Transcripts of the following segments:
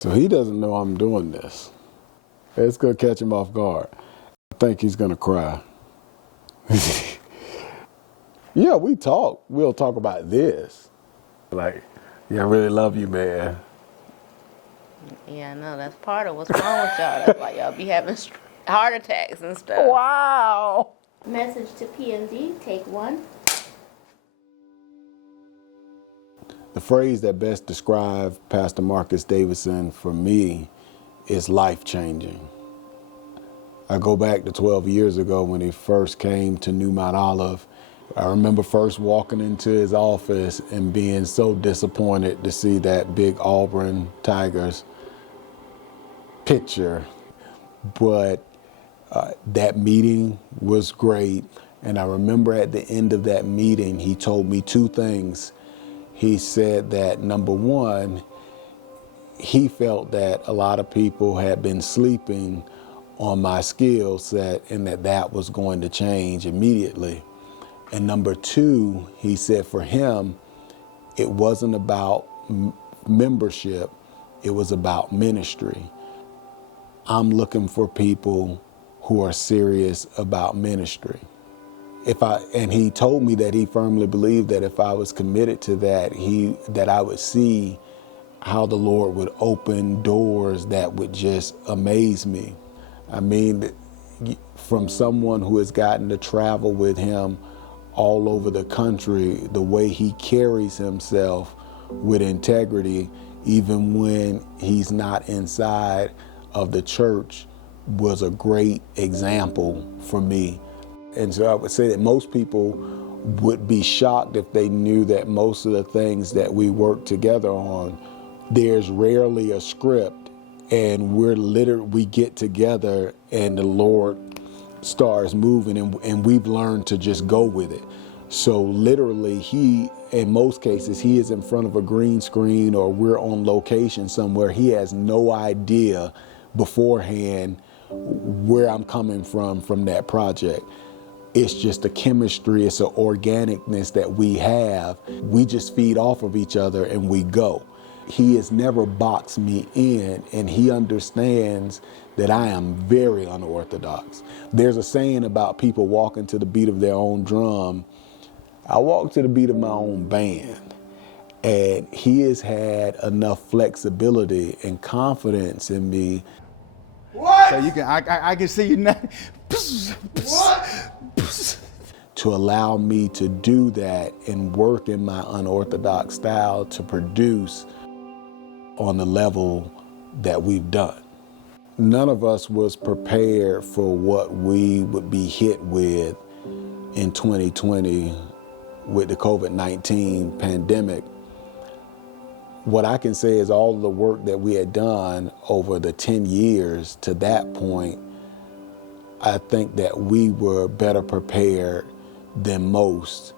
So he doesn't know I'm doing this. It's going to catch him off guard. I think he's going to cry. Yeah, we talk. We'll talk about this. Like, yeah, I really love you, man. Yeah, I know. That's part of what's wrong with y'all. That's why y'all be having heart attacks and stuff. Wow. Message to PMD, take one. The phrase that best describes Pastor Marcus Davidson for me is life-changing. I go back to 12 years ago when he first came to New Mount Olive. I remember first walking into his office and being so disappointed to see that big Auburn Tigers picture. But that meeting was great. And I remember at the end of that meeting, he told me two things. He said that, number one, he felt that a lot of people had been sleeping on my skill set and that was going to change immediately. And number two, he said for him, it wasn't about membership, it was about ministry. I'm looking for people who are serious about ministry. And he told me that he firmly believed that if I was committed to that, that I would see how the Lord would open doors that would just amaze me. I mean, from someone who has gotten to travel with him all over the country, the way he carries himself with integrity, even when he's not inside of the church, was a great example for me. And so I would say that most people would be shocked if they knew that most of the things that we work together on, there's rarely a script, and we get together and the Lord starts moving, and we've learned to just go with it. So literally, in most cases, he is in front of a green screen or we're on location somewhere. He has no idea beforehand where I'm coming from that project. It's just a chemistry, it's an organicness that we have. We just feed off of each other and we go. He has never boxed me in, and he understands that I am very unorthodox. There's a saying about people walking to the beat of their own drum. I walk to the beat of my own band, and he has had enough flexibility and confidence in me. What? So you can, I can see you now. What? To allow me to do that and work in my unorthodox style to produce on the level that we've done. None of us was prepared for what we would be hit with in 2020 with the COVID-19 pandemic. What I can say is all of the work that we had done over the 10 years to that point, I think that we were better prepared than most.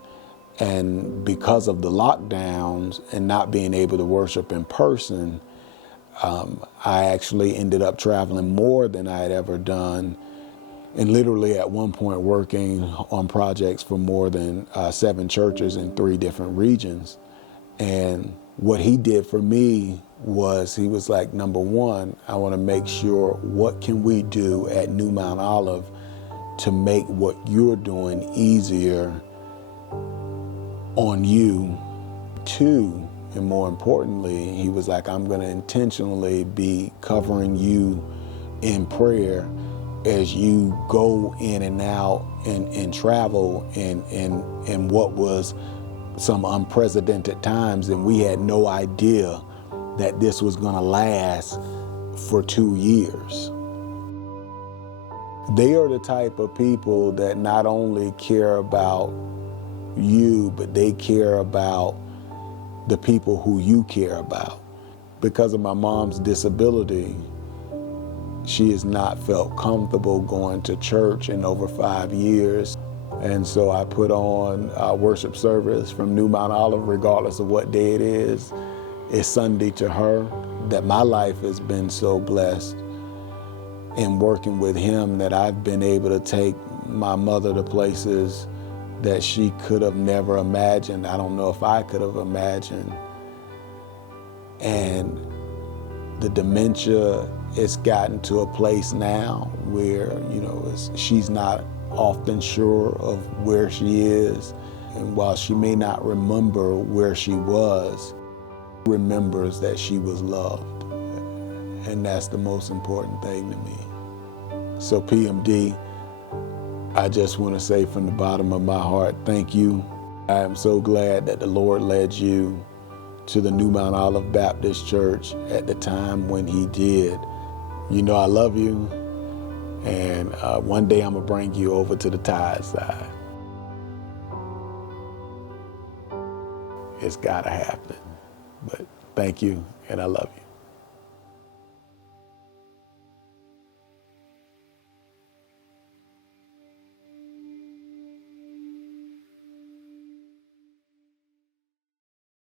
And because of the lockdowns and not being able to worship in person, I actually ended up traveling more than I had ever done, and literally at one point working on projects for more than 7 churches in 3 different regions. And what he did for me was, he was like, number one, I want to make sure, what can we do at New Mount Olive to make what you're doing easier on you? 2, and more importantly, he was like, I'm going to intentionally be covering you in prayer as you go in and out and travel in what was some unprecedented times, and we had no idea that this was going to last for 2 years. They are the type of people that not only care about you, but they care about the people who you care about. Because of my mom's disability, she has not felt comfortable going to church in over 5 years. And so I put on a worship service from New Mount Olive, regardless of what day it is. It's Sunday to her. That my life has been so blessed in working with him that I've been able to take my mother to places that she could have never imagined. I don't know if I could have imagined. And the dementia, it's gotten to a place now where, she's not often sure of where she is. And while she may not remember where she was, remembers that she was loved. And that's the most important thing to me. So PMD, I just want to say from the bottom of my heart, thank you. I am so glad that the Lord led you to the New Mount Olive Baptist Church at the time when he did. You know I love you, and one day I'm going to bring you over to the tide side. It's got to happen. But thank you, and I love you.